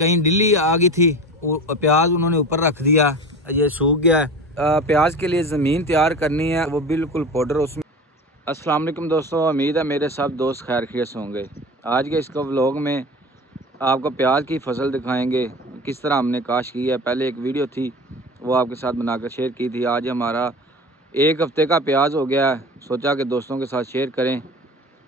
कहीं डिल्ली आ गई थी, वो प्याज उन्होंने ऊपर रख दिया, ये सूख गया है। प्याज के लिए ज़मीन तैयार करनी है, वो बिल्कुल पाउडर उसमें। अस्सलाम वालेकुम दोस्तों, उम्मीद है मेरे सब दोस्त खैर खैरियत से होंगे। आज के इसका व्लॉग में आपको प्याज की फसल दिखाएंगे, किस तरह हमने काश की है। पहले एक वीडियो थी वो आपके साथ बनाकर शेयर की थी। आज हमारा एक हफ़्ते का प्याज हो गया है, सोचा कि दोस्तों के साथ शेयर करें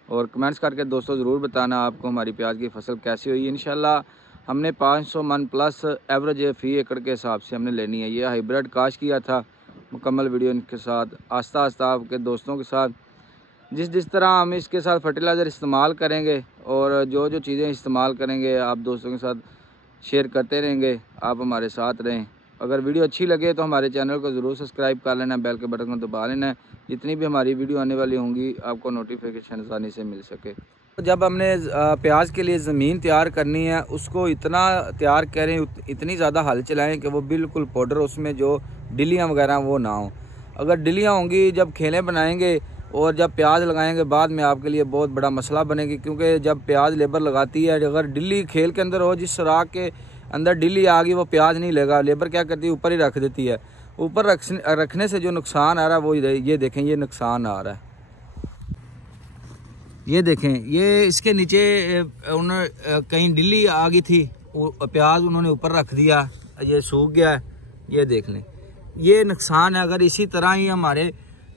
और कमेंट्स करके दोस्तों ज़रूर बताना आपको हमारी प्याज की फसल कैसी हुई। इंशाल्लाह हमने 500 मन प्लस एवरेज फ़ी एकड़ के हिसाब से हमने लेनी है। ये हाइब्रिड काश किया था, मुकम्मल वीडियो इनके साथ आस्ता आस्ता आपके दोस्तों के साथ जिस तरह हम इसके साथ फर्टिलाइज़र इस्तेमाल करेंगे और जो चीज़ें इस्तेमाल करेंगे आप दोस्तों के साथ शेयर करते रहेंगे। आप हमारे साथ रहें। अगर वीडियो अच्छी लगे तो हमारे चैनल को ज़रूर सब्सक्राइब कर लेना, बेल के बटन को दबा लेना, जितनी भी हमारी वीडियो आने वाली होंगी आपको नोटिफिकेशन आसानी से मिल सके। जब हमने प्याज के लिए ज़मीन तैयार करनी है, उसको इतना तैयार करें, इतनी ज़्यादा हल चलाएं कि वो बिल्कुल पाउडर, उसमें जो डिलियाँ वगैरह वो ना हो। अगर डिलियाँ होंगी, जब खेलें बनाएंगे और जब प्याज लगाएंगे बाद में आपके लिए बहुत बड़ा मसला बनेगी, क्योंकि जब प्याज लेबर लगाती है, अगर डिल्ली खेल के अंदर हो, जिस सुराख के अंदर डिल्ली आ गई वो प्याज नहीं लेगा, लेबर क्या करती है ऊपर ही रख देती है। ऊपर रखने से जो नुकसान आ रहा है वो ये देखें, ये नुकसान आ रहा है। ये देखें, ये इसके नीचे उन्होंने कहीं डिल्ली आ गई थी, वो प्याज उन्होंने ऊपर रख दिया, ये सूख गया है। ये देख लें, ये नुकसान है। अगर इसी तरह ही हमारे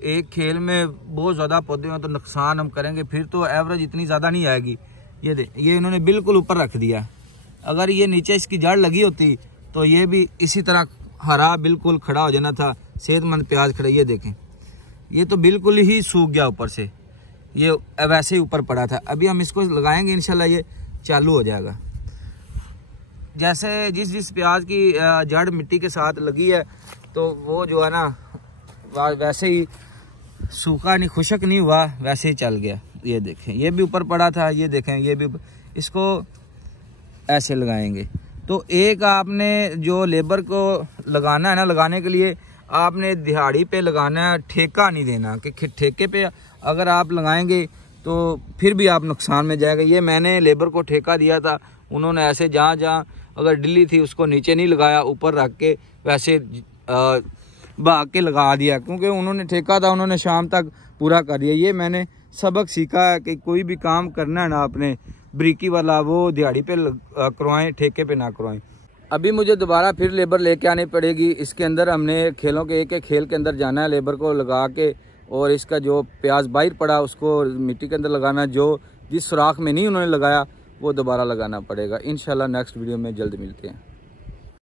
एक खेल में बहुत ज़्यादा पौधे हैं तो नुकसान हम करेंगे, फिर तो एवरेज इतनी ज़्यादा नहीं आएगी। ये इन्होंने बिल्कुल ऊपर रख दिया। अगर ये नीचे इसकी जड़ लगी होती तो ये भी इसी तरह हरा बिल्कुल खड़ा हो जाना था, सेहतमंद प्याज खड़ा। ये देखें, ये तो बिल्कुल ही सूख गया ऊपर से, ये वैसे ही ऊपर पड़ा था। अभी हम इसको लगाएंगे, इंशाल्लाह ये चालू हो जाएगा। जैसे जिस प्याज की जड़ मिट्टी के साथ लगी है तो वो जो है ना वैसे ही सूखा नहीं, खुशक नहीं हुआ, वैसे ही चल गया। ये देखें, ये भी ऊपर पड़ा था। ये देखें, ये भी। इसको ऐसे लगाएंगे तो एक आपने जो लेबर को लगाना है ना, लगाने के लिए आपने दिहाड़ी पे लगाना है, ठेका नहीं देना कि ठेके पे अगर आप लगाएंगे तो फिर भी आप नुकसान में जाएगा। ये मैंने लेबर को ठेका दिया था, उन्होंने ऐसे जहाँ अगर डिल्ली थी उसको नीचे नहीं लगाया, ऊपर रख के वैसे भाग के लगा दिया, क्योंकि उन्होंने ठेका था, उन्होंने शाम तक पूरा कर दिया। ये मैंने सबक सीखा है कि कोई भी काम करना है ना आपने ब्रीकी वाला, वो दिहाड़ी पे करवाएं, ठेके पे ना करवाएं। अभी मुझे दोबारा फिर लेबर लेके आनी पड़ेगी। इसके अंदर हमने खेलों के एक खेल के अंदर जाना है, लेबर को लगा के, और इसका जो प्याज बाहर पड़ा उसको मिट्टी के अंदर लगाना, जो जिस सुराख में नहीं उन्होंने लगाया वो दोबारा लगाना पड़ेगा। इंशाल्लाह नेक्स्ट वीडियो में जल्द मिलते हैं।